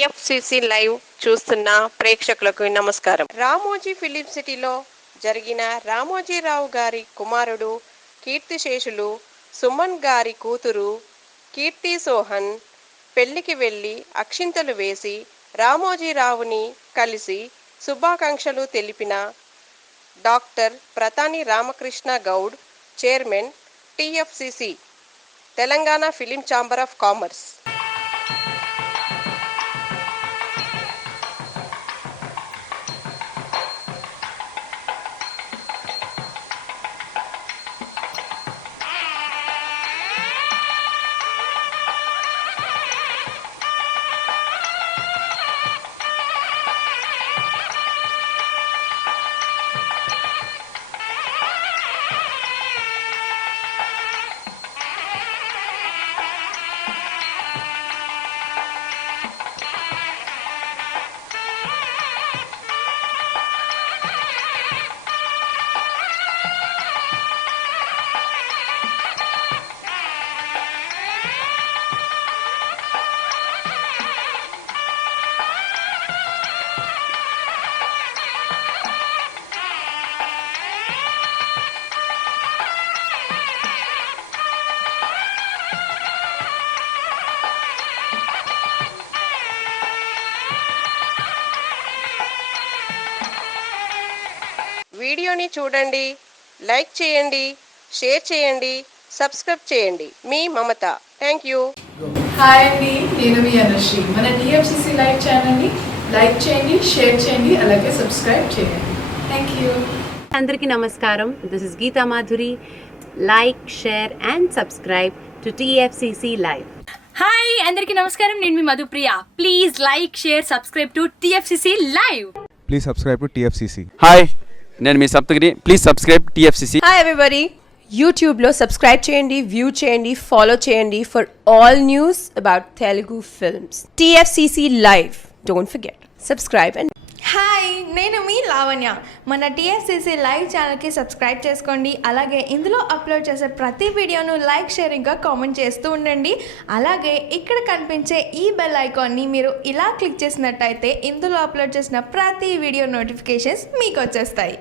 TFCC live చూస్తున్న ప్రేక్షకులకు నమస్కారం. రామోజీ ఫిలిం సిటీలో జరిగిన రామోజీరావు గారి కుమారుడు కీర్తిశేషులు సుమన్ గారి కూతురు కీర్తి సోహన్ పెళ్లికి వెళ్లి అక్షింతలు వేసి రామోజీరావుని కలిసి శుభాకాంక్షలు తెలిపిన doctor Pratani Ramakrishna Goud, chairman TFCC Telangana film chamber of commerce. వీడియోని చూడండి, లైక్ చేయండి, షేర్ చేయండి, సబ్స్క్రైబ్ చేయండి. మీ మమత. Thank you. హాయ్ అండి, నేను మీ అనుశ్రీ. మన టిఎఫ్సిసి లైవ్ ఛానల్ని లైక్ చేయండి, షేర్ చేయండి, అలాగే సబ్స్క్రైబ్ చేయండి. Thank you. అందరికీ నమస్కారం. This is Geeta Madhuri. Like, share and subscribe to TFCC live. Hi అందరికీ నమస్కారం, నేను మీ Madhupriya. Please like, share, subscribe to TFCC live. Please subscribe to TFCC. Hi, నేను మీ Saptagiri. Please subscribe TFCC. Hi everybody, యూట్యూబ్లో సబ్స్క్రైబ్ చేయండి, వ్యూ చేయండి, ఫాలో చేయండి for all news about Telugu films. TFCC live. Don't forget, subscribe and hi, నేను మీ లావణ్య. మన TFCC live ఛానల్కి సబ్స్క్రైబ్ చేసుకోండి. అలాగే ఇందులో అప్లోడ్ చేసే ప్రతి వీడియోను లైక్, షేర్ ఇంకా కామెంట్ చేస్తూ ఉండండి. అలాగే ఇక్కడ కనిపించే ఈ బెల్ ఐకాన్ని మీరు ఇలా క్లిక్ చేసినట్టయితే ఇందులో అప్లోడ్ చేసిన ప్రతి వీడియో నోటిఫికేషన్స్ మీకు వచ్చేస్తాయి.